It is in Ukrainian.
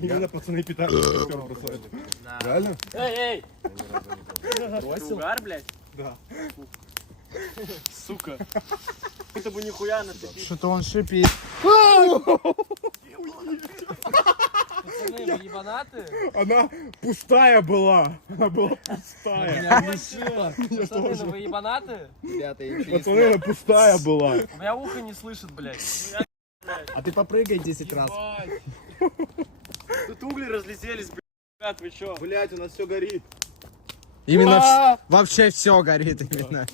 Именно пацаны питают костер бросают. Реально? Эй! Бросил? Угар, блядь? Да. Сука. Это бы нихуя нацепить. Что-то он шипит. Пацаны, вы ебанаты? Она пустая была. Она была пустая. Пацаны, ну вы ебанаты? Пацаны, она пустая была. У меня ухо не слышит, блядь. А ты попрыгай 10 раз. Тут угли разлетелись, блядь. Вы чё? Блять, у нас все горит. Именно вообще все горит именно.